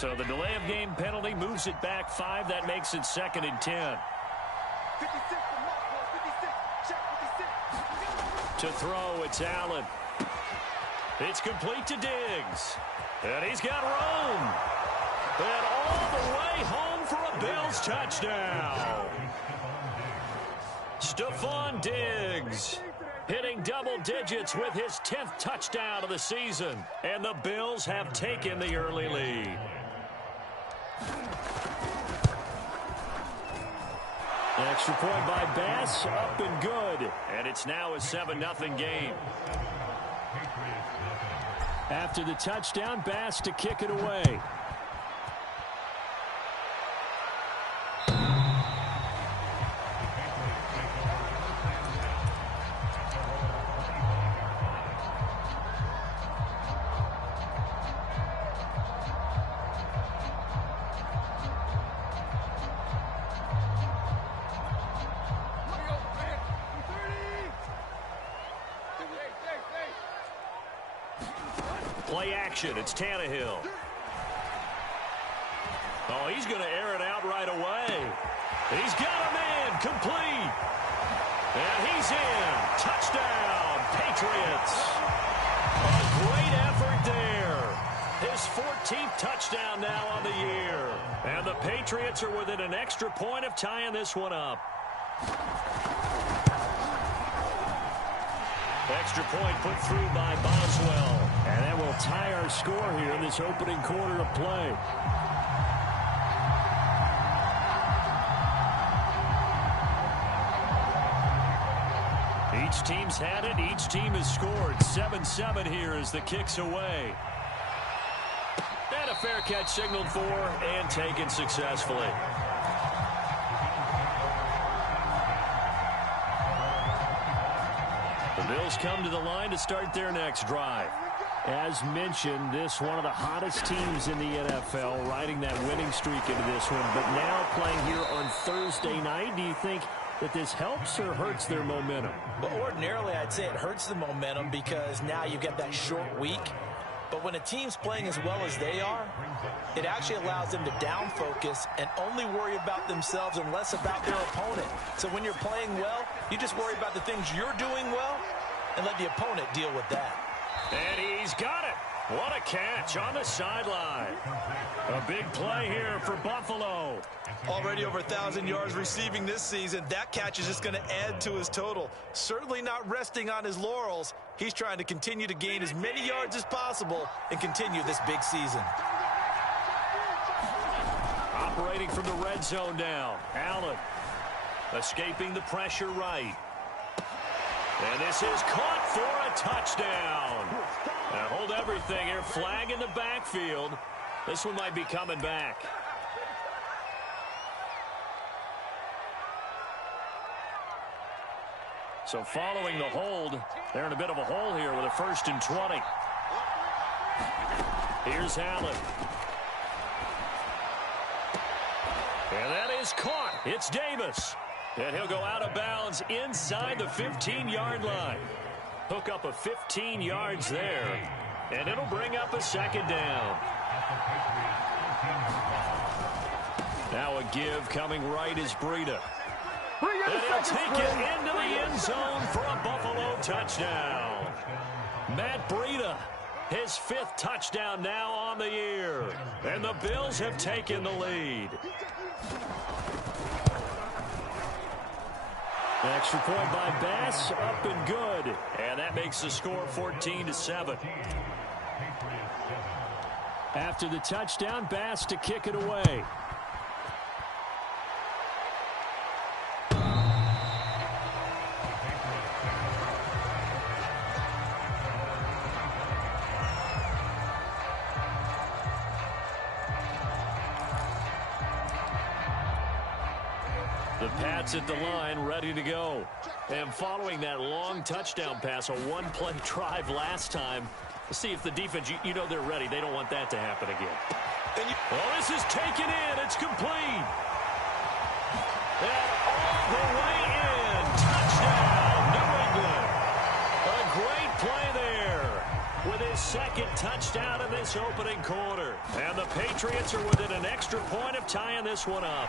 So the delay of game penalty moves it back 5. That makes it 2nd and 10. 56, to throw, it's Allen. It's complete to Diggs. And he's got room. And all the way home for a Bills touchdown. Stephon Diggs hitting double digits with his 10th touchdown of the season. And the Bills have taken the early lead. Extra point by Bass, up and good. And it's now a 7-0 game. After the touchdown, Bass to kick it away. Play action. It's Tannehill. Oh, he's going to air it out right away. He's got a man complete. And he's in. Touchdown, Patriots. A great effort there. His 14th touchdown now on the year. And the Patriots are within an extra point of tying this one up. Extra point put through by Boswell. And that will tie our score here in this opening quarter of play. Each team's had it. Each team has scored. 7-7 here as the kick's away. And a fair catch signaled for and taken successfully. The Bills come to the line to start their next drive. As mentioned, this one of the hottest teams in the NFL, riding that winning streak into this one, but now playing here on Thursday night. Do you think that this helps or hurts their momentum? Well, ordinarily, I'd say it hurts the momentum because now you get that short week. But when a team's playing as well as they are, it actually allows them to down focus and only worry about themselves and less about their opponent. So when you're playing well, you just worry about the things you're doing well and let the opponent deal with that. And he's got it. What a catch on the sideline. A big play here for Buffalo. Already over 1,000 yards receiving this season. That catch is just going to add to his total. Certainly not resting on his laurels. He's trying to continue to gain as many yards as possible and continue this big season. Operating from the red zone now. Allen escaping the pressure right. And this is caught for a touchdown. Now hold everything here. Flag in the backfield. This one might be coming back. So following the hold, they're in a bit of a hole here with a 1st and 20. Here's Allen. And that is caught. It's Davis. And he'll go out of bounds inside the 15-yard line. Hook up a 15 yards there. And it'll bring up a 2nd down. Now a give coming right is Breida. And he'll take it into the end zone for a Buffalo touchdown. Matt Breida, his 5th touchdown now on the year. And the Bills have taken the lead. Extra point by Bass, up and good. And that makes the score 14-7. After the touchdown, Bass to kick it away. The Pats at the line, ready to go. And following that long touchdown pass, a one-play drive last time, let's see if the defense, you know they're ready. They don't want that to happen again. Well, this is taken in. It's complete. And all the way in. Touchdown, New England. A great play there with his second touchdown in this opening quarter. And the Patriots are within an extra point of tying this one up.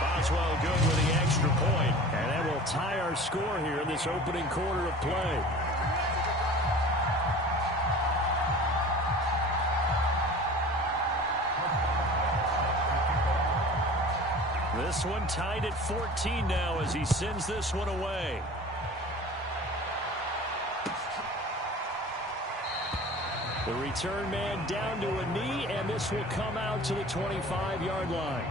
Boswell good with the extra point. And that will tie our score here in this opening quarter of play. This one tied at 14 now as he sends this one away. The return man down to a knee, and this will come out to the 25-yard line.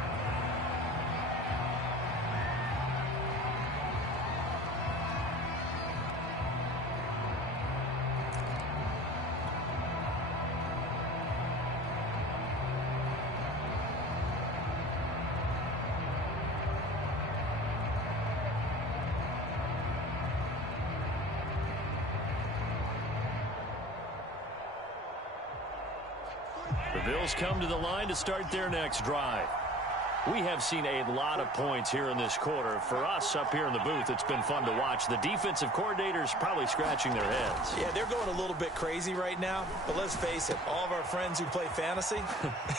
The Bills come to the line to start their next drive. We have seen a lot of points here in this quarter. For us up here in the booth, it's been fun to watch. The defensive coordinators probably scratching their heads. Yeah, they're going a little bit crazy right now. But let's face it, all of our friends who play fantasy,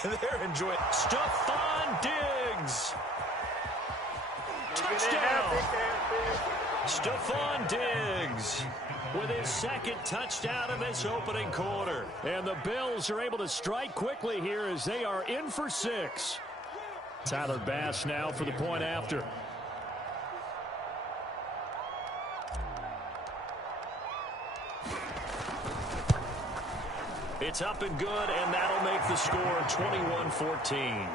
they're enjoying. Stephon Diggs. Touchdown. Stephon Diggs with his second touchdown of this opening quarter. And the Bills are able to strike quickly here as they are in for 6. Tyler Bass now for the point after. It's up and good, and that'll make the score 21-14.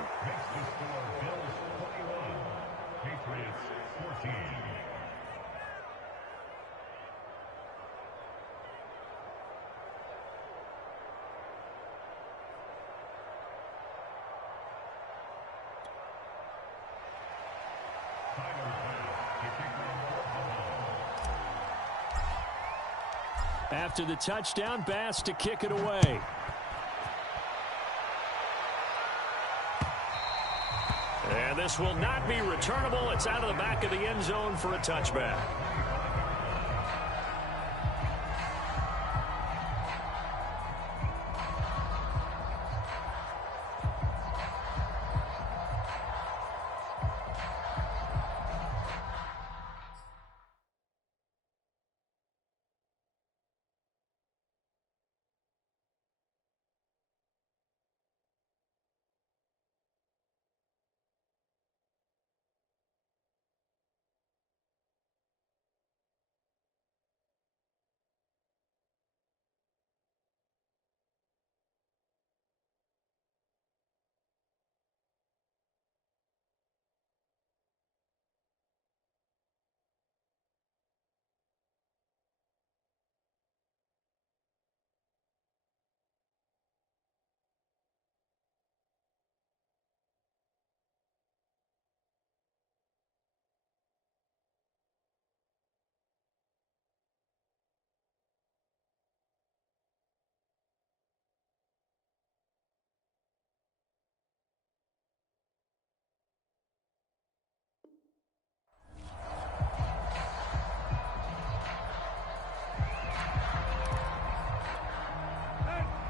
After the touchdown, Bass to kick it away. And this will not be returnable. It's out of the back of the end zone for a touchback.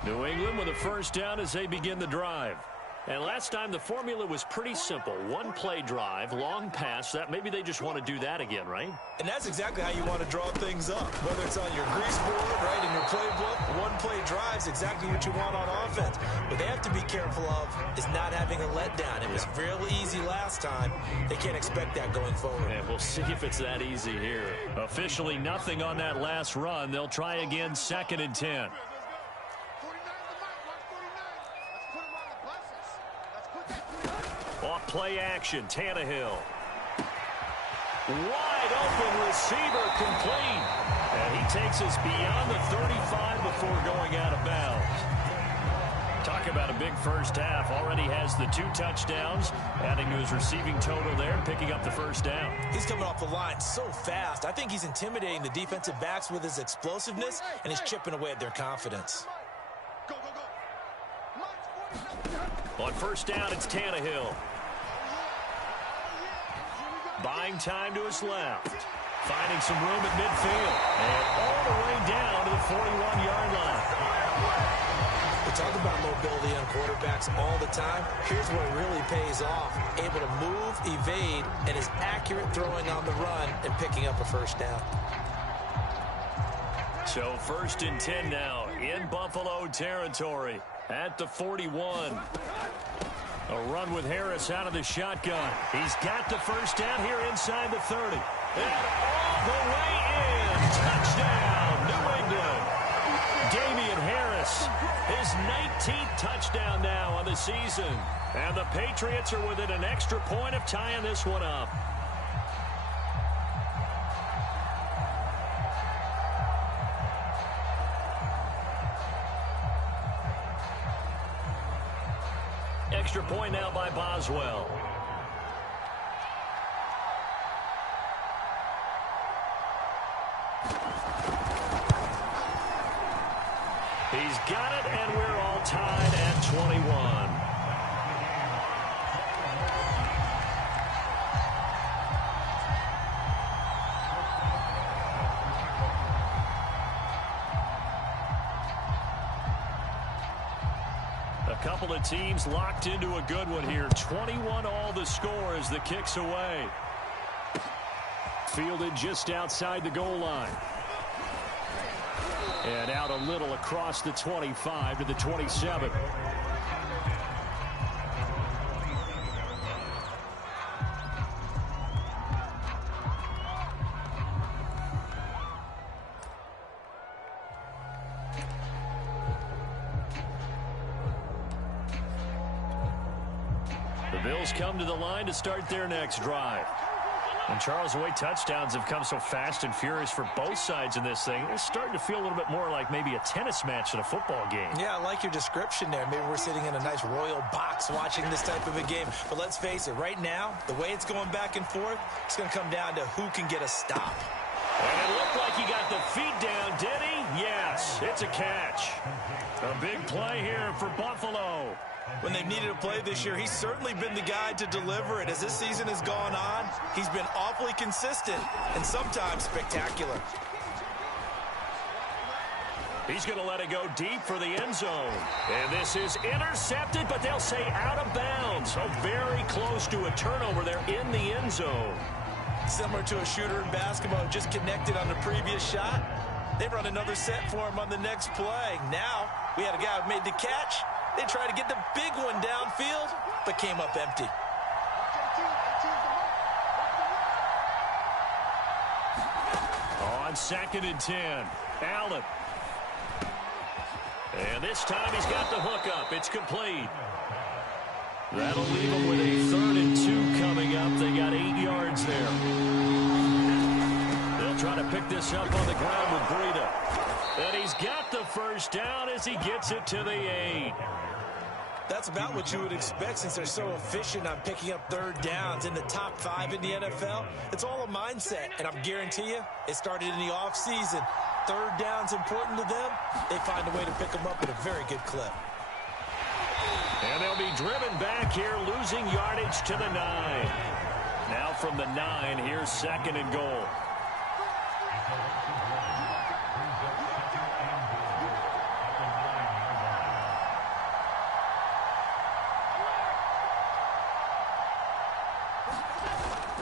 New England with a first down as they begin the drive. And last time the formula was pretty simple. One play drive, long pass. That maybe they just want to do that again, right? And that's exactly how you want to draw things up. Whether it's on your grease board, right, in your playbook, one play drive's exactly what you want on offense. What they have to be careful of is not having a letdown. It was really easy last time. They can't expect that going forward. And we'll see if it's that easy here. Officially nothing on that last run. They'll try again, 2nd and 10. Off play action, Tannehill. Wide open receiver, complete. And he takes us beyond the 35 before going out of bounds. Talk about a big first half. Already has the 2 touchdowns, adding to his receiving total there, picking up the first down. He's coming off the line so fast. I think he's intimidating the defensive backs with his explosiveness, and he's chipping away at their confidence. On first down, it's Tannehill. Buying time to his left. Finding some room at midfield. And all the way down to the 41-yard line. talk about mobility on quarterbacks all the time. Here's where it really pays off. Able to move, evade, and is accurate throwing on the run and picking up a first down. So 1st and 10 now in Buffalo territory at the 41. A run with Harris out of the shotgun. He's got the first down here inside the 30. And all the way in. Touchdown, New England. Damian Harris, his 19th touchdown now on the season. And the Patriots are within an extra point of tying this one up. Extra point now by Boswell. He's got it, and we're all tied at 21. A couple of teams locked into a good one here. 21 all the score as the kick's away. Fielded just outside the goal line. And out a little across the 25 to the 27. The Bills come to the line to start their next drive. And Charles, the way touchdowns have come so fast and furious for both sides in this thing, it's starting to feel a little bit more like maybe a tennis match in a football game. Yeah, I like your description there. Maybe we're sitting in a nice royal box watching this type of a game. But let's face it, right now, the way it's going back and forth, it's going to come down to who can get a stop. And it looked like he got the feet down, did he? Yes, it's a catch. A big play here for Buffalo. When they've needed a play this year, he's certainly been the guy to deliver it. As this season has gone on, he's been awfully consistent and sometimes spectacular. He's going to let it go deep for the end zone. And this is intercepted, but they'll say out of bounds. So very close to a turnover there in the end zone. Similar to a shooter in basketball who just connected on the previous shot. They run another set for him on the next play. Now, we had a guy who made the catch. They tried to get the big one downfield, but came up empty. On 2nd and 10, Allen. And this time he's got the hook up. It's complete. That'll leave him with a 3rd and 2 coming up. They got 8 yards there. They'll try to pick this up on the ground with Breida. And he's got the first down as he gets it to the 8. That's about what you would expect since they're so efficient on picking up 3rd downs in the top 5 in the NFL. It's all a mindset, and I'm guarantee you it started in the offseason. 3rd down's important to them. They find a way to pick them up at a very good clip. And they'll be driven back here, losing yardage to the 9. Now from the 9, here's 2nd and goal.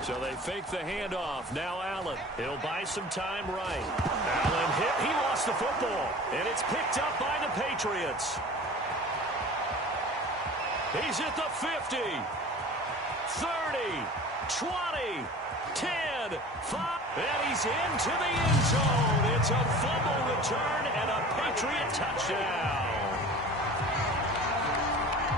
So they fake the handoff. Now Allen. He'll buy some time right. Allen hit. He lost the football. And it's picked up by the Patriots. He's at the 50. 30. 20. 10. 5. And he's into the end zone. It's a fumble return and a Patriot touchdown.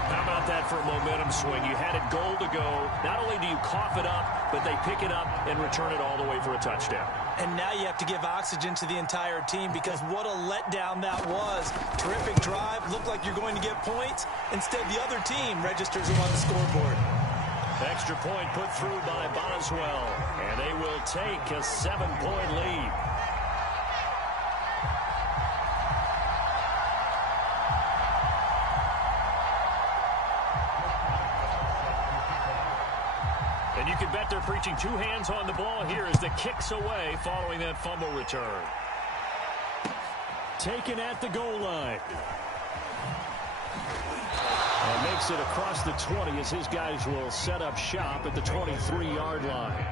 How about that for a momentum swing? You had it goal to go. Not only do you cough it up, but they pick it up and return it all the way for a touchdown. And now you have to give oxygen to the entire team because what a letdown that was. Terrific drive. Looked like you're going to get points. Instead, the other team registers them on the scoreboard. Extra point put through by Boswell. And they will take a 7-point lead. And you can bet they're preaching 2 hands on the ball here as the kick's away following that fumble return. Taken at the goal line. And makes it across the 20 as his guys will set up shop at the 23-yard line.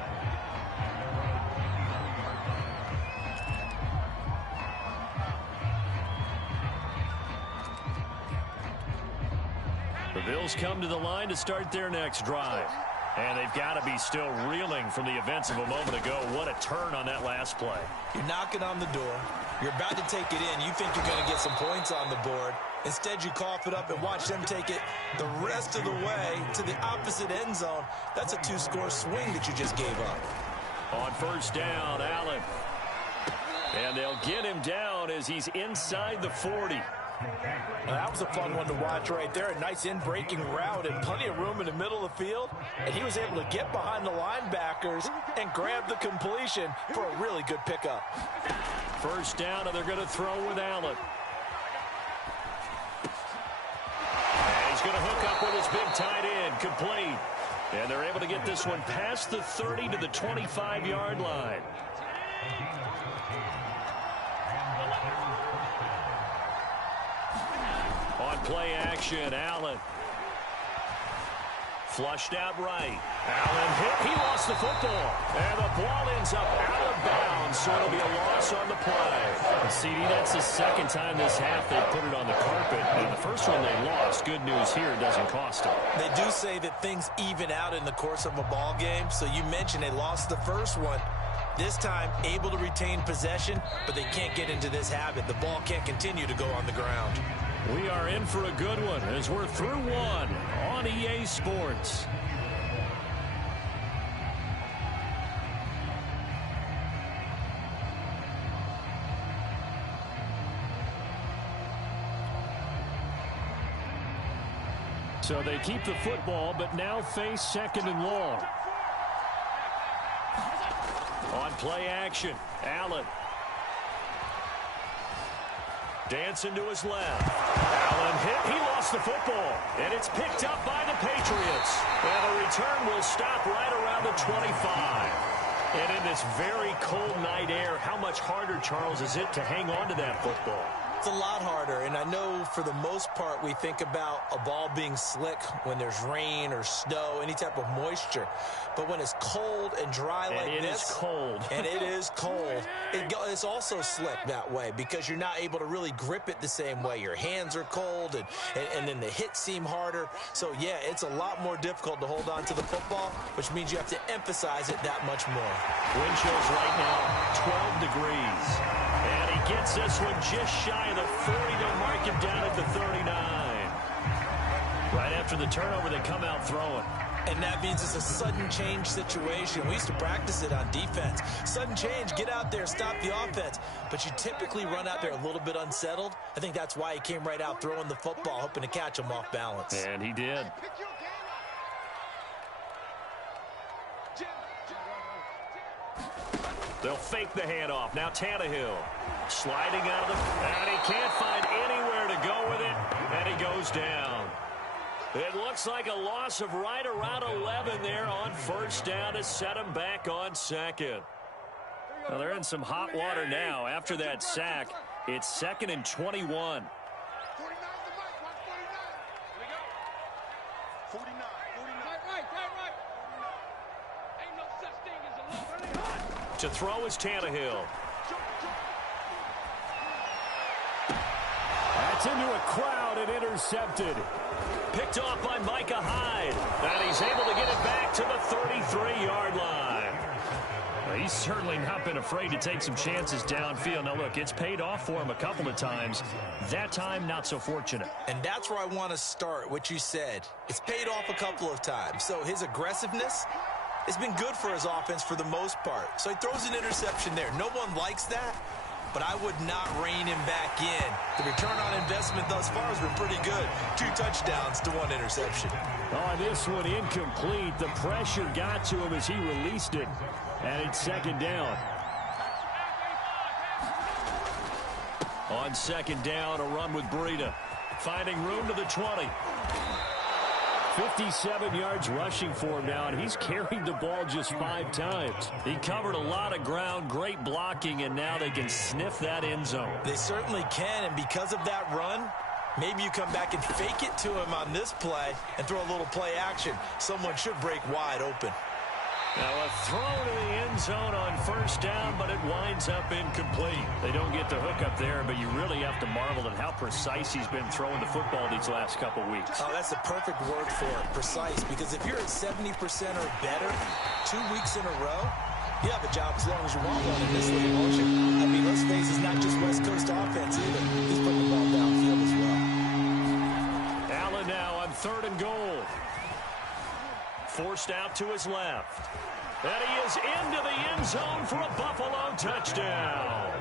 The Bills come to the line to start their next drive. And they've got to be still reeling from the events of a moment ago. What a turn on that last play. You're knocking on the door. You're about to take it in. You think you're going to get some points on the board. Instead, you cough it up and watch them take it the rest of the way to the opposite end zone. That's a two-score swing that you just gave up. On first down, Allen. And they'll get him down as he's inside the 40. Well, that was a fun one to watch right there. A nice in-breaking route and plenty of room in the middle of the field. And he was able to get behind the linebackers and grab the completion for a really good pickup. First down, and they're going to throw with Allen. And he's going to hook up with his big tight end, complete. And they're able to get this one past the 30 to the 25-yard line. On play action, Allen. Flushed out right. Allen hit. He lost the football. And the ball ends up out of bounds, so it'll be a loss on the play. And CD, that's the second time this half they put it on the carpet. And the first one they lost. Good news here, it doesn't cost them. They do say that things even out in the course of a ball game. So you mentioned they lost the first one. This time, able to retain possession, but they can't get into this habit. The ball can't continue to go on the ground. We are in for a good one as we're through one on EA Sports. So they keep the football, but now face second and long. On play action, Allen. Dancing to his left. Allen hit. He lost the football. And it's picked up by the Patriots. And the return will stop right around the 25. And in this very cold night air, how much harder, Charles, is it to hang on to that football? It's a lot harder, and I know for the most part we think about a ball being slick when there's rain or snow, any type of moisture. But when it's cold and dry like this. And it is cold. And it is cold. It's also slick that way because you're not able to really grip it the same way. Your hands are cold, and then the hits seem harder. So, yeah, it's a lot more difficult to hold on to the football, which means you have to emphasize it that much more. Wind chills right now, 12 degrees. And he gets this one just shy of the 40. They'll mark him down at the 39. Right after the turnover, they come out throwing. And that means it's a sudden change situation. We used to practice it on defense. Sudden change, get out there, stop the offense. But you typically run out there a little bit unsettled. I think that's why he came right out throwing the football, hoping to catch him off balance. And he did. They'll fake the handoff. Now Tannehill sliding out of the... And he can't find anywhere to go with it. And he goes down. It looks like a loss of right around 11 there on first down to set him back on second. Well, they're in some hot water now. After that sack, it's 2nd and 21. To throw is Tannehill. That's into a crowd and intercepted. Picked off by Micah Hyde. And he's able to get it back to the 33-yard line. Well, he's certainly not been afraid to take some chances downfield. Now, look, it's paid off for him a couple of times. That time, not so fortunate. And that's where I want to start, what you said. It's paid off a couple of times. So his aggressiveness, it's been good for his offense for the most part. So he throws an interception there. No one likes that, but I would not rein him back in. The return on investment thus far has been pretty good. 2 touchdowns to 1 interception. Oh, this one incomplete. The pressure got to him as he released it. And it's 2nd down. On 2nd down, a run with Breida. Finding room to the 20. 57 yards rushing for him now, and he's carried the ball just 5 times. He covered a lot of ground, great blocking, and now they can sniff that end zone. They certainly can, and because of that run, Maybe you come back and fake it to him on this play and throw a little play action. Someone should break wide open. Now a throw to the end zone on first down, but it winds up incomplete. They don't get the hook up there, but you really have to marvel at how precise he's been throwing the football these last couple weeks. Oh, that's the perfect word for it, precise, because if you're at 70% or better 2 weeks in a row, you have a job as long as you want one in this league, won't you? I mean, let's face it, it's not just West Coast offense either. He's putting the ball downfield as well. Allen now on 3rd and goal. Forced out to his left. And he is into the end zone for a Buffalo touchdown.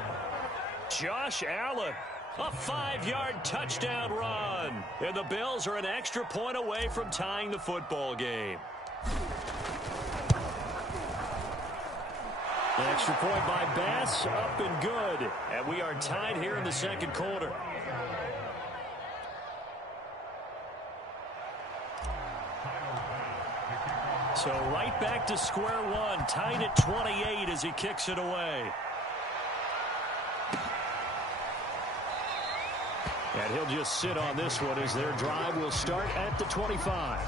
Josh Allen, a 5-yard touchdown run. And the Bills are an extra point away from tying the football game. The extra point by Bass, up and good. And we are tied here in the second quarter. So right back to square one, tied at 28 as he kicks it away. And he'll just sit on this one as their drive will start at the 25.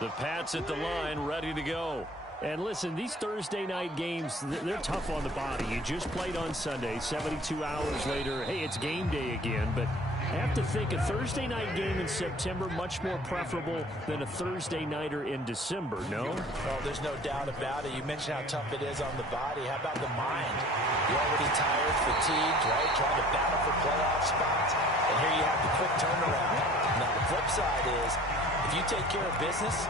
The Pats at the line, ready to go. And listen, these Thursday night games, they're tough on the body. You just played on Sunday, 72 hours later. Hey, it's game day again, but I have to think a Thursday night game in September much more preferable than a Thursday nighter in December, no? Oh, there's no doubt about it. You mentioned how tough it is on the body. How about the mind? You're already tired, fatigued, right? Trying to battle for playoff spots. And here you have the quick turnaround. Now, the flip side is, if you take care of business,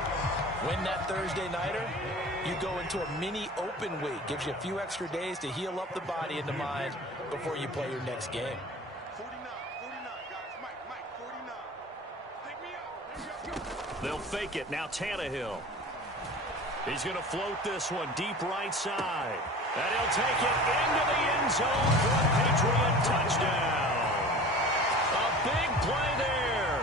win that Thursday nighter, you go into a mini open week. Gives you a few extra days to heal up the body and the mind before you play your next game. 49, guys. Mike, 49. Take me out. They'll fake it. Now Tannehill. He's going to float this one deep right side. And he'll take it into the end zone for a Patriot touchdown. A big play there.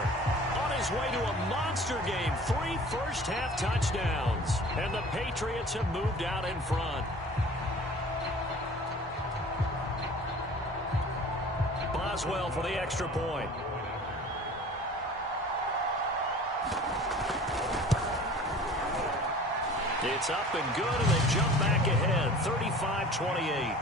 On his way to a monster game. 3 first-half touchdowns. And the Patriots have moved out in front. Boswell for the extra point. It's up and good, and they jump back ahead, 35-28.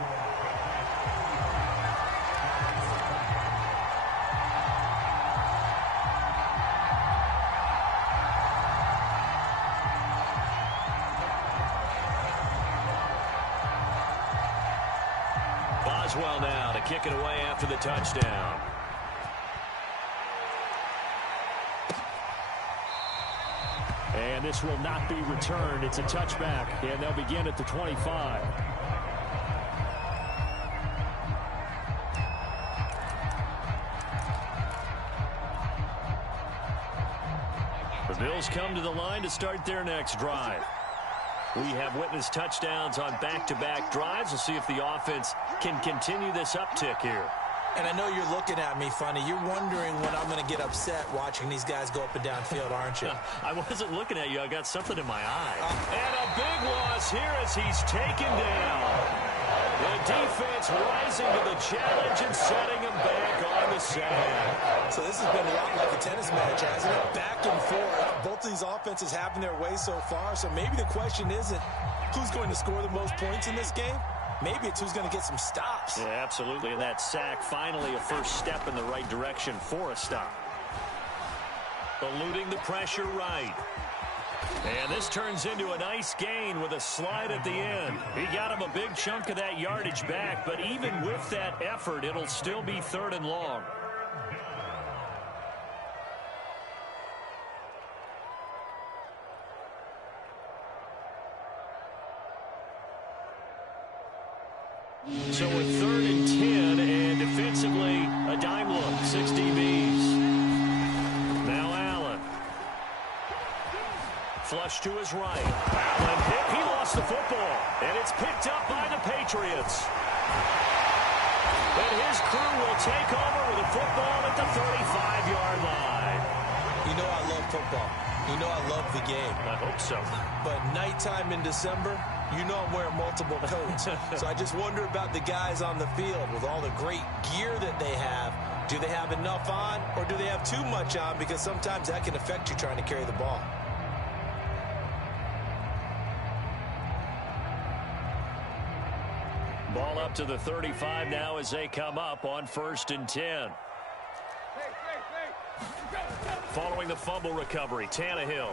Boswell now to kick it away after the touchdown. And this will not be returned. It's a touchback, and they'll begin at the 25. The Bills come to the line to start their next drive. We have witnessed touchdowns on back-to-back drives. We'll see if the offense can continue this uptick here. And I know you're looking at me funny. You're wondering when I'm going to get upset watching these guys go up and down field, aren't you? I wasn't looking at you. I got something in my eye. And a big loss here as he's taken down. The defense rising to the challenge and setting him back on the sand. So this has been a lot like a tennis match, hasn't it? Back and forth. Both of these offenses having their way so far. So maybe the question isn't who's going to score the most points in this game. Maybe it's who's going to get some stops. Yeah, absolutely. And that sack, finally a first step in the right direction for a stop. Eluding the pressure right. And this turns into a nice gain with a slide at the end. He got him a big chunk of that yardage back, but even with that effort, it'll still be 3rd and long. So a 3rd and 10, and defensively, a dime look, 6 DBs. Now Allen. flush to his right. Allen hit. He lost the football. And it's picked up by the Patriots. And his crew will take over with a football at the 35-yard line. You know I love football. You know I love the game. I hope so. But nighttime in December, you know I'm wearing multiple coats. So I just wonder about the guys on the field with all the great gear that they have. Do they have enough on, or do they have too much on? Because sometimes that can affect you trying to carry the ball. Ball up to the 35 now as they come up on 1st and 10. Following the fumble recovery, Tannehill.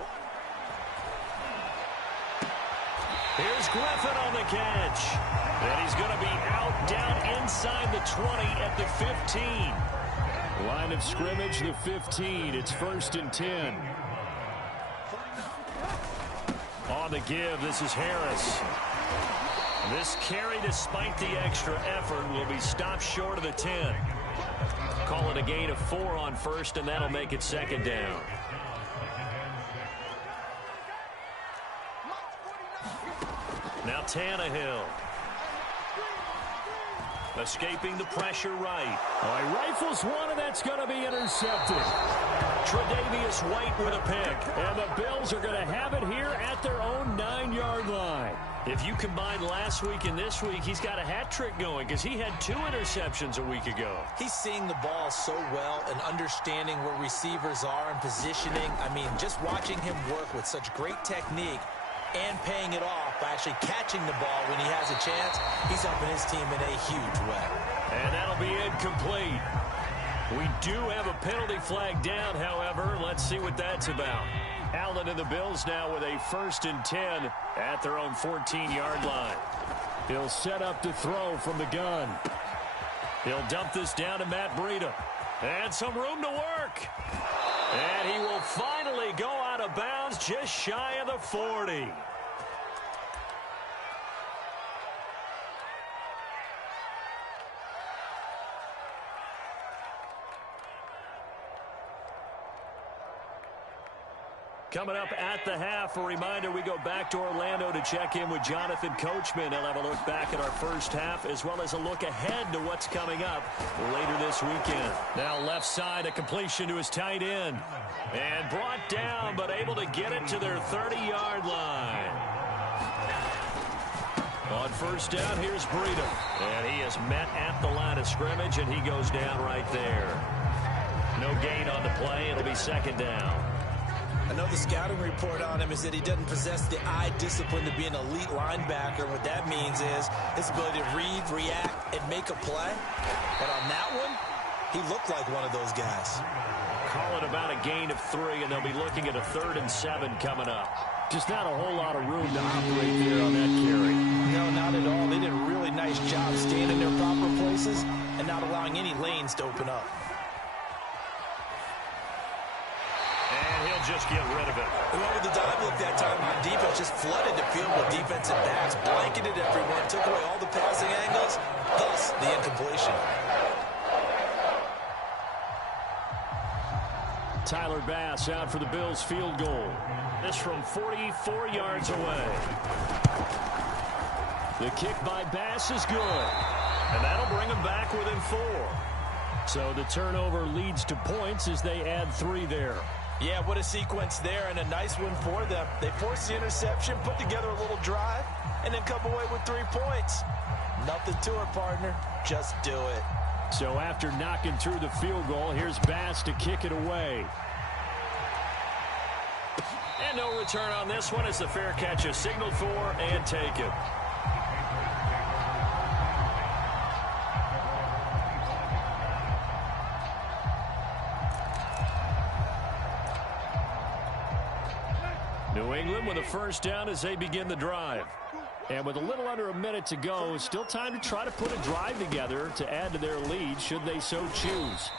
Here's Griffin on the catch. And he's going to be out down inside the 20 at the 15. Line of scrimmage, the 15. It's 1st and 10. On the give, this is Harris. This carry, despite the extra effort, will be stopped short of the 10. Call it a gain of 4 on 1st, and that'll make it 2nd down. Now Tannehill. Escaping the pressure right. He rifles one, and that's going to be intercepted. Tre'Davious White with a pick. And the Bills are going to have it here at their own 9-yard line. If you combine last week and this week, he's got a hat trick going because he had 2 interceptions a week ago. He's seeing the ball so well and understanding where receivers are and positioning. I mean, just watching him work with such great technique and paying it off by actually catching the ball when he has a chance, he's helping his team in a huge way. And that'll be incomplete. We do have a penalty flag down, however. Let's see what that's about. Allen and the Bills now with a 1st and 10 at their own 14-yard line. He'll set up to throw from the gun. He'll dump this down to Matt Breida. And some room to work. And he will finally go out of bounds just shy of the 40. Coming up at the half, a reminder, we go back to Orlando to check in with Jonathan Coachman. He'll have a look back at our first half as well as a look ahead to what's coming up later this weekend. Now left side, a completion to his tight end. And brought down, but able to get it to their 30-yard line. On 1st down, here's Breida. And he is met at the line of scrimmage, and he goes down right there. No gain on the play. It'll be 2nd down. I know the scouting report on him is that he doesn't possess the eye discipline to be an elite linebacker. What that means is his ability to read, react, and make a play. But on that one, he looked like one of those guys. Call it about a gain of 3, and they'll be looking at a 3rd and 7 coming up. Just not a whole lot of room to operate there on that carry. No, not at all. They did a really nice job staying in their proper places and not allowing any lanes to open up. Just get rid of it. Whoever the dive look that time on defense just flooded the field with defensive backs, blanketed everyone, took away all the passing angles, thus the incompletion. Tyler Bass out for the Bills field goal. This from 44 yards away. The kick by Bass is good. And that'll bring them back within 4. So the turnover leads to points as they add 3 there. Yeah, what a sequence there, and a nice one for them. They forced the interception, put together a little drive, and then come away with 3 points. Nothing to it, partner. Just do it. So after knocking through the field goal, here's Bass to kick it away. And no return on this one as the fair catch is signaled for and taken. New England with a 1st down as they begin the drive. And with a little under a minute to go, still time to try to put a drive together to add to their lead should they so choose.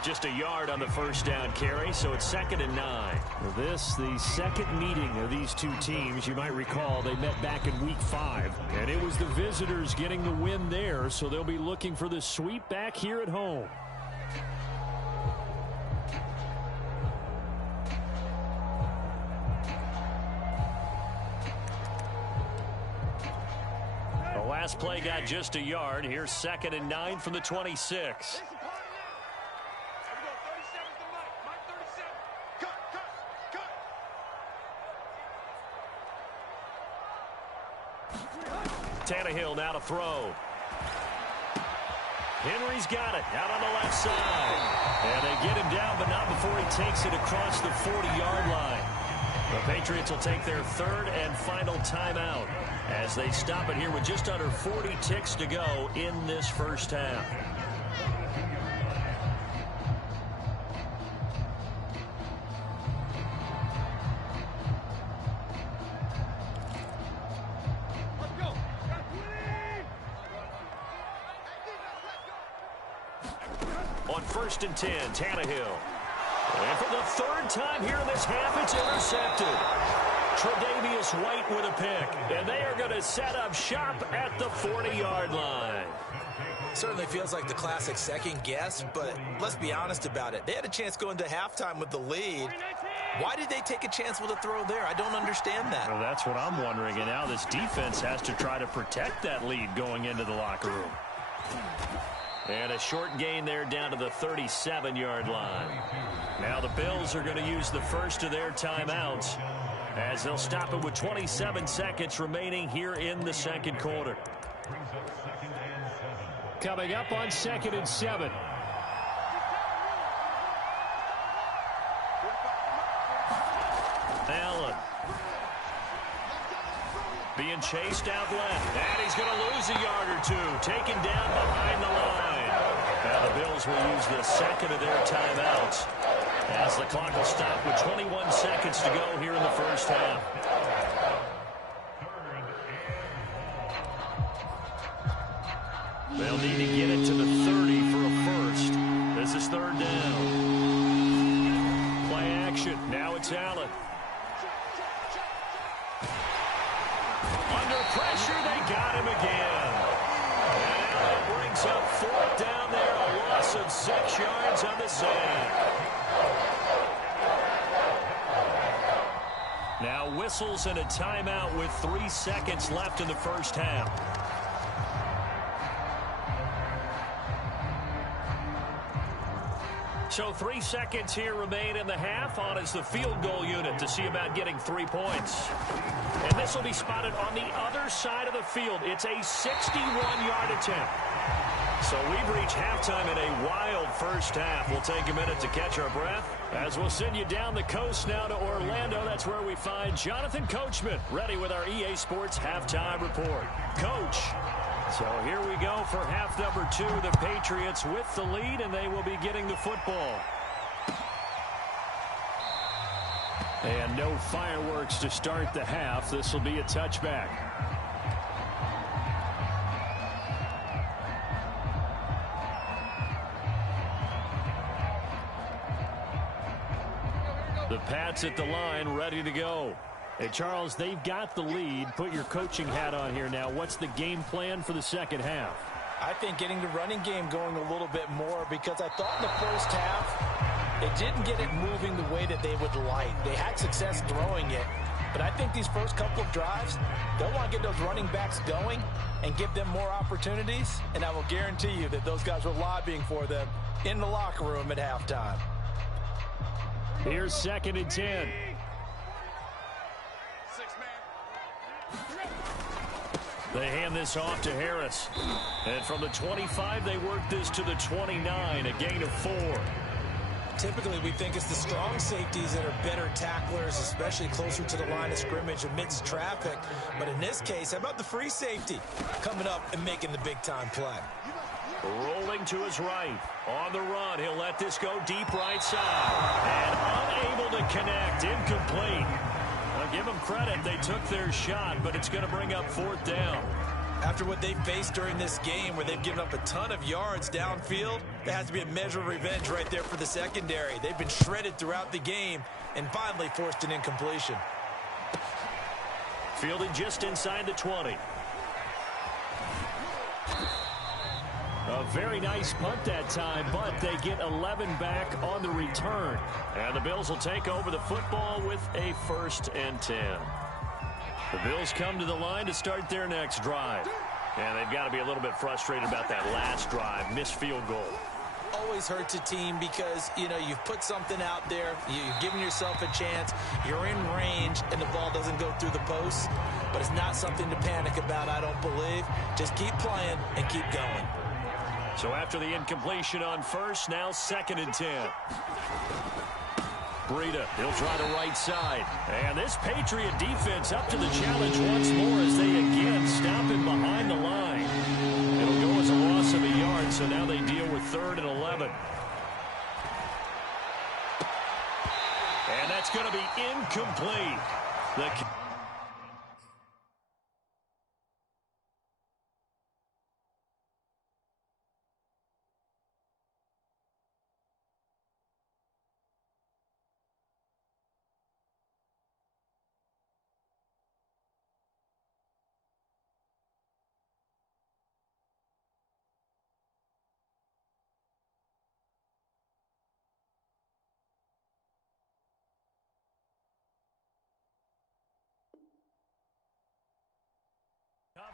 Just a yard on the 1st down carry, so it's 2nd and 9. This, the second meeting of these two teams. You might recall they met back in week 5. And it was the visitors getting the win there, so they'll be looking for the sweep back here at home. last play got just a yard. Here's 2nd and 9 from the 26. Tannehill now to throw. Henry's got it out on the left side. And they get him down, but not before he takes it across the 40-yard line. The Patriots will take their 3rd and final timeout as they stop it here with just under 40 ticks to go in this first half. On 1st and 10, Tannehill. And for the 3rd time here in this half, it's intercepted. Tre'Davious White with a pick. And they are going to set up shop at the 40-yard line. Certainly feels like the classic second guess, but let's be honest about it. They had a chance going to halftime with the lead. Why did they take a chance with a throw there? I don't understand that. Well, that's what I'm wondering. And now this defense has to try to protect that lead going into the locker room. And a short gain there down to the 37-yard line. Now the Bills are going to use the first of their timeouts as they'll stop it with 27 seconds remaining here in the second quarter. Coming up on 2nd and 7. Allen. Being chased out left. And he's going to lose a yard or two. Taken down behind the line. Now the Bills will use the 2nd of their timeouts as the clock will stop with 21 seconds to go here in the first half. They'll need to get it to the 30 for a first. This is 3rd down. Play action. Now it's Allen. Under pressure, they got him again. And Allen brings up 4th down there, a loss of 6 yards on the sack. Now whistles and a timeout with 3 seconds left in the first half. So 3 seconds here remain in the half. On is the field goal unit to see about getting 3 points. And this will be spotted on the other side of the field. It's a 61-yard attempt. So we've reached halftime in a wild first half. We'll take a minute to catch our breath as we'll send you down the coast now to Orlando. That's where we find Jonathan Coachman ready with our EA Sports Halftime Report. Coach. So here we go for half number 2. The Patriots with the lead, and they will be getting the football. And no fireworks to start the half. This will be a touchback. The Pats at the line, ready to go. Hey, Charles, they've got the lead. Put your coaching hat on here now. What's the game plan for the second half? I think getting the running game going a little bit more, because I thought in the first half it didn't get it moving the way that they would like. They had success throwing it, but I think these first couple of drives, they'll want to get those running backs going and give them more opportunities, and I will guarantee you that those guys were lobbying for them in the locker room at halftime. Here's 2nd and 10. They hand this off to Harris. And from the 25, they work this to the 29, a gain of 4. Typically, we think it's the strong safeties that are better tacklers, especially closer to the line of scrimmage amidst traffic. But in this case, how about the free safety coming up and making the big-time play? Rolling to his right. On the run, he'll let this go deep right side. And unable to connect. Incomplete. I'll give them credit. They took their shot, but it's going to bring up 4th down. After what they faced during this game, where they've given up a ton of yards downfield, there has to be a measure of revenge right there for the secondary. They've been shredded throughout the game and finally forced an incompletion. Fielded just inside the 20. A very nice punt that time, but they get 11 back on the return. And the Bills will take over the football with a 1st and 10. The Bills come to the line to start their next drive. And they've got to be a little bit frustrated about that last drive, missed field goal. Always hurts a team because, you know, you've put something out there, you've given yourself a chance, you're in range, and the ball doesn't go through the posts. But it's not something to panic about, I don't believe. Just keep playing and keep going. So after the incompletion on first, now 2nd and 10. Breida, he'll try the right side. And this Patriot defense up to the challenge once more as they again stop him behind the line. It'll go as a loss of a yard, so now they deal with 3rd and 11. And that's going to be incomplete.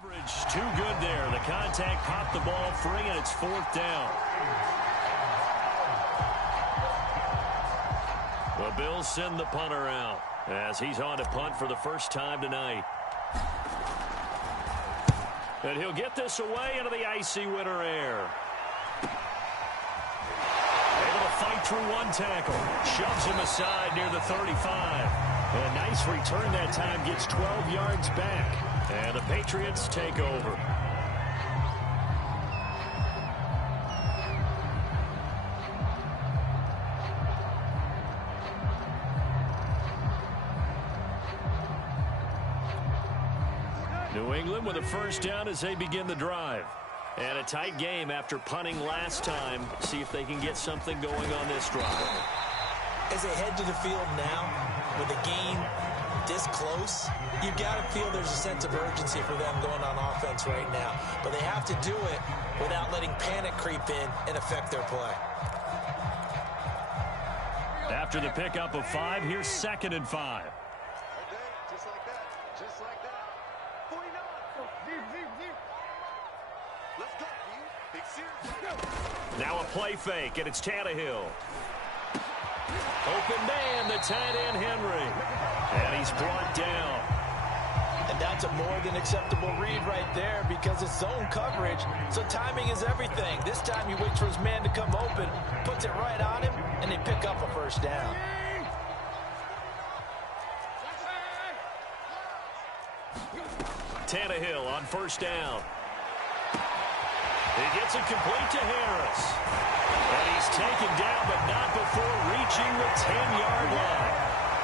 Coverage too good there. The contact popped the ball free, and it's 4th down. The Bills send the punter out as he's on to punt for the first time tonight. And he'll get this away into the icy winter air. Able to fight through one tackle. Shoves him aside near the 35. A nice return that time. Gets 12 yards back. And the Patriots take over. New England with a first down as they begin the drive. And a tight game after punting last time. See if they can get something going on this drive. As they head to the field now, with the game this close, you've got to feel there's a sense of urgency for them going on offense right now. But they have to do it without letting panic creep in and affect their play. After the pickup of 5, here's 2nd and 5. Just like that. Just like that. 49. Let's go, dude. Big series. Now a play fake, and it's Tannehill. Open man, the tight end Henry. And he's brought down. And that's a more than acceptable read right there because it's zone coverage, so timing is everything. This time he waits for his man to come open, puts it right on him, and they pick up a first down. Tannehill on first down. He gets it complete to Harris. And he's taken down, but not before reaching the 10-yard line.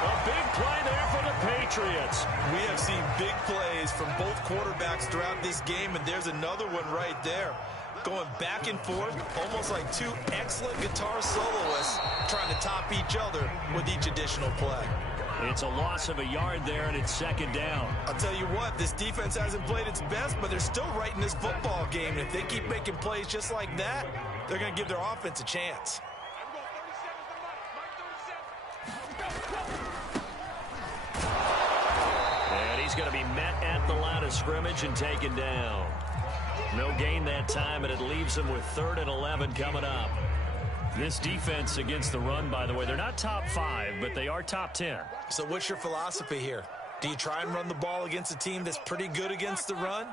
A big play there for the Patriots. We have seen big plays from both quarterbacks throughout this game, and there's another one right there. Going back and forth, almost like two excellent guitar soloists trying to top each other with each additional play. It's a loss of a yard there, and it's 2nd down. I'll tell you what, this defense hasn't played its best, but they're still right in this football game. And if they keep making plays just like that, they're going to give their offense a chance. And he's going to be met at the line of scrimmage and taken down. No gain that time, and it leaves them with 3rd and 11 coming up. This defense against the run, by the way, they're not top 5, but they are top 10. So what's your philosophy here? Do you try and run the ball against a team that's pretty good against the run?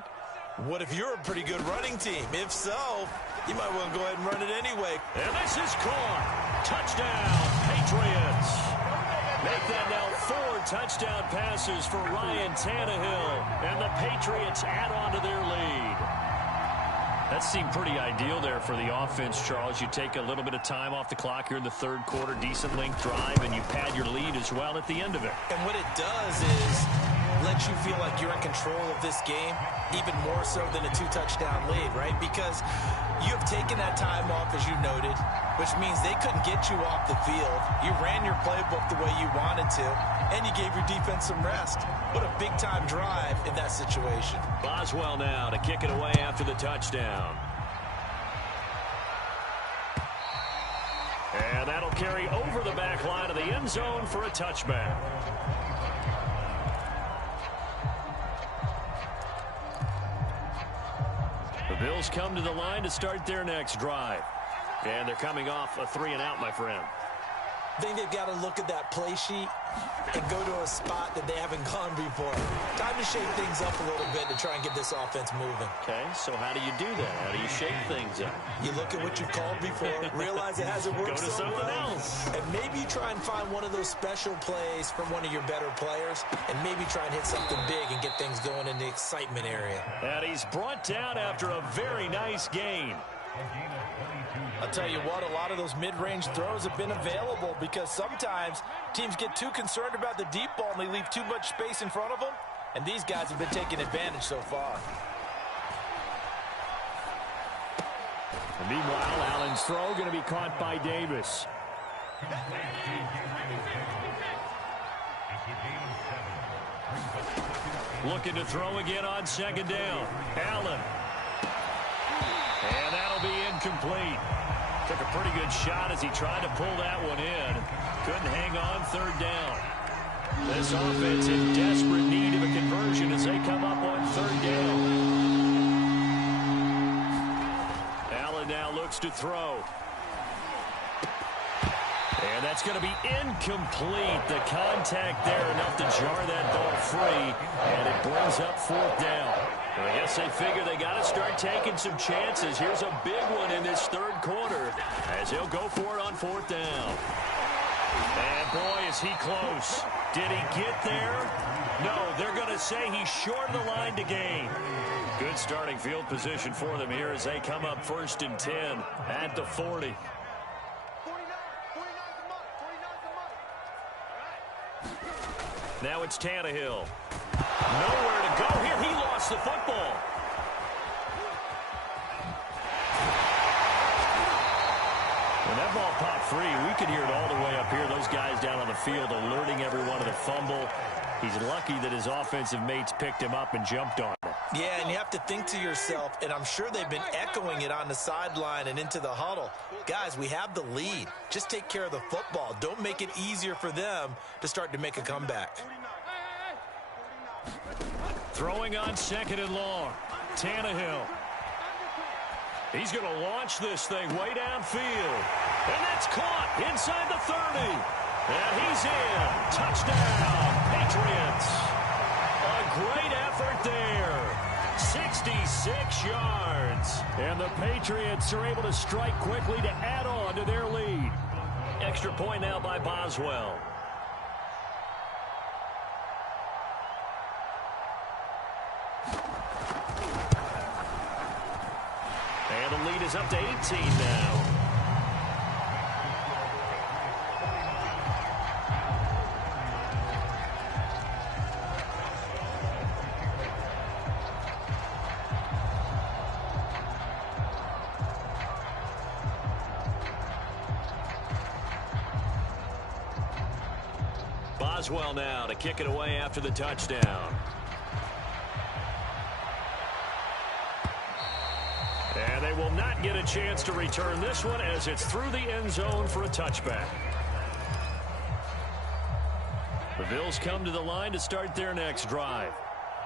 What if you're a pretty good running team? If so, you might want to go ahead and run it anyway. And this is caught. Touchdown, Patriots. Make that now 4 touchdown passes for Ryan Tannehill. And the Patriots add on to their lead. That seemed pretty ideal there for the offense, Charles. You take a little bit of time off the clock here in the 3rd quarter, decent length drive, and you pad your lead as well at the end of it. And what it does is let you feel like you're in control of this game, even more so than a 2-touchdown lead, right? Because you have taken that time off, as you noted, which means they couldn't get you off the field. You ran your playbook the way you wanted to, and you gave your defense some rest. What a big-time drive in that situation. Boswell now to kick it away after the touchdown. And that'll carry over the back line of the end zone for a touchback. Bills come to the line to start their next drive. And they're coming off a 3-and-out, my friend. I think they've got to look at that play sheet and go to a spot that they haven't gone before. Time to shake things up a little bit to try and get this offense moving. Okay, so how do you do that? How do you shake things up? You look at what you've called before, realize it hasn't worked so well. Go to something else. And maybe you try and find one of those special plays from one of your better players, and maybe try and hit something big and get things going in the excitement area. And he's brought down after a very nice gain. I'll tell you what, a lot of those mid-range throws have been available because sometimes teams get too concerned about the deep ball and they leave too much space in front of them, and these guys have been taking advantage so far. And meanwhile, Allen's throw going to be caught by Davis. Looking to throw again on second down. Allen. And that'll be incomplete. Took a pretty good shot as he tried to pull that one in. Couldn't hang on third down. This offense in desperate need of a conversion as they come up on third down. Allen now looks to throw. And that's going to be incomplete. The contact there enough to jar that ball free. And it brings up fourth down. I guess they figure they got to start taking some chances. Here's a big one in this third quarter as he'll go for it on fourth down. And boy, is he close. Did he get there? No, they're going to say he's short of the line to gain. Good starting field position for them here as they come up 1st and 10 at the 40. Now it's Tannehill. Nowhere to go here. He lost the football. When that ball popped free, we could hear it all the way up here. Those guys down on the field alerting everyone of the fumble. He's lucky that his offensive mates picked him up and jumped on him. Yeah, and you have to think to yourself, and I'm sure they've been echoing it on the sideline and into the huddle. Guys, we have the lead. Just take care of the football. Don't make it easier for them to start to make a comeback. Throwing on second and long. Tannehill. He's going to launch this thing way downfield. And that's caught inside the 30. And he's in. Touchdown, Patriots. A great effort there. 66 yards. And the Patriots are able to strike quickly to add on to their lead. Extra point now by Boswell. And the lead is up to 18 now. Boswell now to kick it away after the touchdown. And they will not get a chance to return this one as it's through the end zone for a touchback. The Bills come to the line to start their next drive.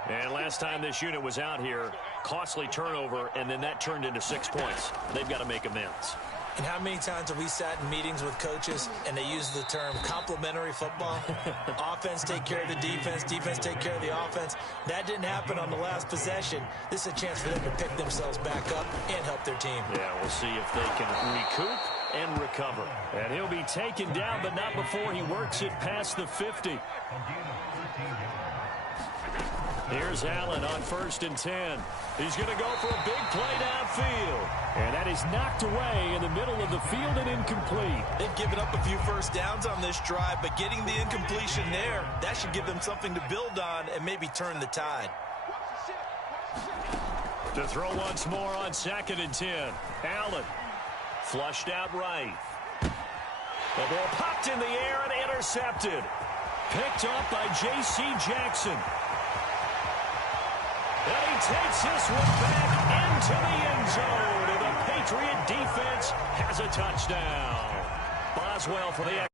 And last time this unit was out here, costly turnover, and then that turned into 6 points. They've got to make amends. And how many times have we sat in meetings with coaches and they use the term complementary football? Offense take care of the defense, defense take care of the offense. That didn't happen on the last possession. This is a chance for them to pick themselves back up and help their team. Yeah, we'll see if they can recoup and recover. And he'll be taken down, but not before he works it past the 50. Here's Allen on 1st and 10. He's going to go for a big play downfield. And that is knocked away in the middle of the field and incomplete. They've given up a few first downs on this drive, but getting the incompletion there, that should give them something to build on and maybe turn the tide. To throw once more on 2nd and 10. Allen flushed out right. The ball popped in the air and intercepted. Picked up by J.C. Jackson. And he takes this one back into the end zone. And the Patriot defense has a touchdown. Boswell for the